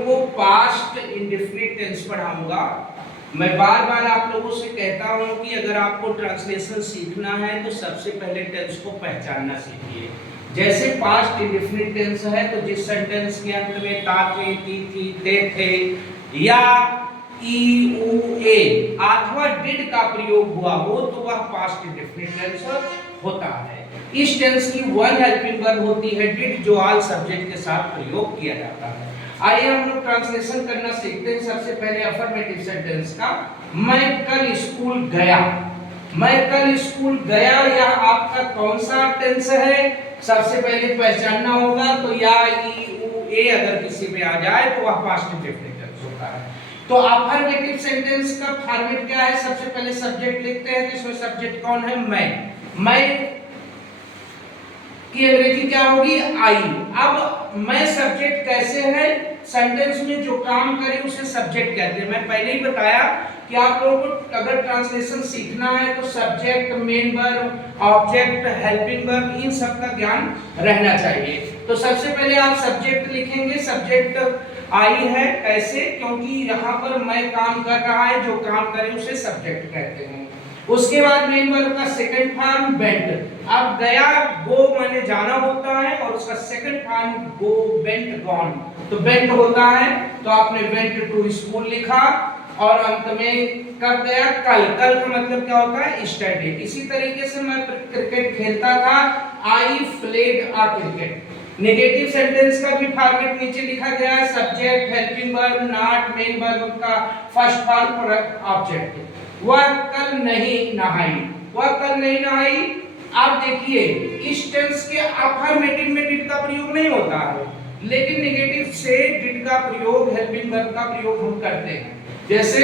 को past indefinite tense पढ़ाऊंगा। मैं बार बार आप लोगों से कहता हूं कि अगर आपको ट्रांसलेशन सीखना है तो सबसे पहले टेंस को पहचानना सीखिए। जैसे पास्ट इंडेफिनिट टेंस है तो जिस सेंटेंस के अंत में ता थे, ती थी, ते थे या ई उ ए अथवा डिड का प्रयोग हुआ हो तो वह पास्ट इंडेफिनिट टेंस होता है। इस टेंस की वन हेल्पिंग वर्ब होती है डिड, जो ऑल सब्जेक्ट के साथ प्रयोग किया जाता है। आइए हम लोग ट्रांसलेशन करना सीखते हैं। सबसे पहले अफर्मेटिव सेंटेंस का, मैं कल स्कूल गया। मैं कल स्कूल गया, यह आपका कौन सा टेंस है? सबसे पहले पहचानना होगा। तो या ई उ ए अगर किसी में आ जाए तो वह पास्ट इंडेफिनिट टेंस होता है। तो अफर्मेटिव सेंटेंस का फॉर्मेट क्या है? सबसे पहले सब्जेक्ट लिखते हैं, तो इसमें सब्जेक्ट कौन है? मैं की अंग्रेजी क्या होगी? आई। अब मैं सब्जेक्ट कैसे है? सेंटेंस में जो काम करे उसे सब्जेक्ट कहते हैं। मैं पहले ही बताया कि आप लोगों को अगर ट्रांसलेशन सीखना है तो subject, main verb, object, helping verb, इन सब का ज्ञान रहना चाहिए। तो सबसे पहले आप सब्जेक्ट लिखेंगे। सब्जेक्ट आई है। कैसे? क्योंकि यहाँ पर मैं काम कर रहा है, जो काम करे उसे सब्जेक्ट कहते हैं। उसके बाद मेन वर्ब का सेकंड फॉर्म वेंट। अब गया, गो माने जाना होता है, और उसका सेकंड फॉर्म गो, वेंट, गॉन। तो वेंट होता है तो आपने वेंट टू स्कूल लिखा, और अंत में कब गया? कल। कल का मतलब क्या होता है? स्टडी। इसी तरीके से मैं क्रिकेट खेलता था, I played a cricket. Negative sentence का भी फॉर्मेट नीचे लिखा गया है। Subject, helping verb, not, main verb का फर्स्ट फॉर्म, ऑब्जेक्ट। वह कल नहीं नहाई। वह कल नहीं नहाई। आप देखिए इस टेंस के अफर्मेटिव में डिड का प्रयोग नहीं होता है, लेकिन नेगेटिव से डिड का प्रयोग, हेल्पिंग वर्ब का प्रयोग हम करते हैं। जैसे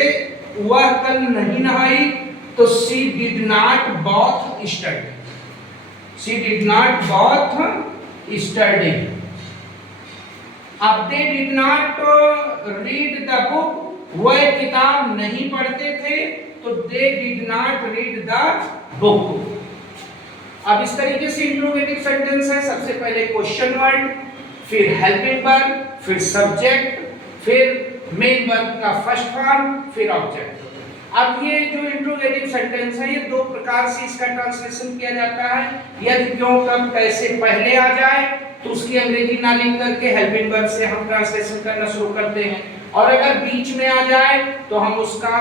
वह कल नहीं नहाई तो she did not bath study. She did not bath study. अब they did not read the book. वह किताब नहीं पढ़ते थे तो they did not read the book. अब इस तरीके से इंट्रोगेटिव सेंटेंस है। सबसे पहले क्वेश्चन वर्ड, फिर हेल्पिंग वर्ब, फिर सब्जेक्ट, फिर मेन वर्ब का फर्स्ट फॉर्म, फिर ऑब्जेक्ट। अब ये जो इंट्रोगेटिव सेंटेंस है, ये दो प्रकार से इसका ट्रांसलेशन किया जाता है। यदि क्यों, कब, कैसे पहले आ जाए तो उसकी अंग्रेजी ना लिख करके हेल्पिंग वर्ब से हम ट्रांसलेशन करना शुरू करते हैं, और अगर बीच में आ जाए तो हम उसका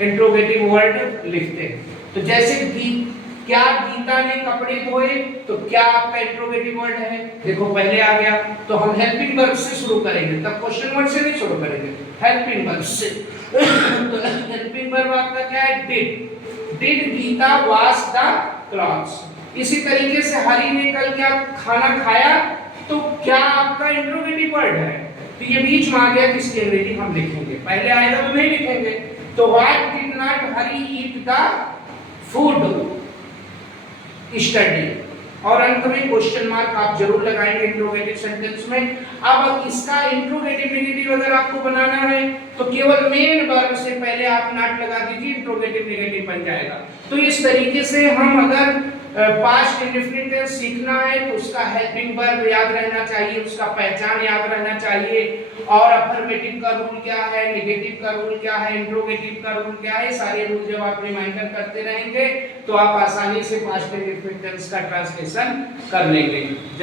इंट्रोगेटिव वर्ड लिखते हैं। तो जैसे क्या गीता ने कपड़े धोए, तो क्या आपका इंट्रोगेटिव वर्ड है? देखो पहले आ गया, तो हम हेल्पिंग वर्ब से शुरू करेंगे, तब क्वेश्चन वर्ड से नहीं शुरू करेंगे, हेल्पिंग वर्ब से। तो हेल्पिंग वर्ब आपका क्या है? Did. Did Geeta wash the clothes. इसी तरीके से हरी ने कल क्या खाना खाया, तो क्या आपका इंट्रोगेटिव वर्ड है? तो ये बीच में आ गया, किसकी अंग्रेजी हम लिखेंगे, पहले आएगा तो नहीं लिखेंगे। तो what did not Hari eat the food study, और अंत में क्वेश्चन मार्क आप जरूर लगाएंगे इंट्रोगेटिव सेंटेंस में। अब इसका इंट्रोगेटिव नेगेटिव अगर आपको बनाना है तो केवल मेन वर्ब से पहले आप नॉट लगा दीजिए, इंट्रोगेटिव नेगेटिव बन जाएगा। तो इस तरीके से हम अगर पास्ट इंडेफिनिट टेंस सीखना है तो उसका हेल्पिंग वर्ब याद रहना चाहिए, उसका पहचान याद रहना चाहिए, और अफर्मेटिव का रूल क्या है, नेगेटिव का रूल क्या है, इंट्रोगेटिव का रूल क्या है, सारे रूल जब आप रिमाइंडर करते रहेंगे तो आप आसानी से पास्ट इंडेफिनिट टेंस का ट्रांसलेशन कर लेंगे।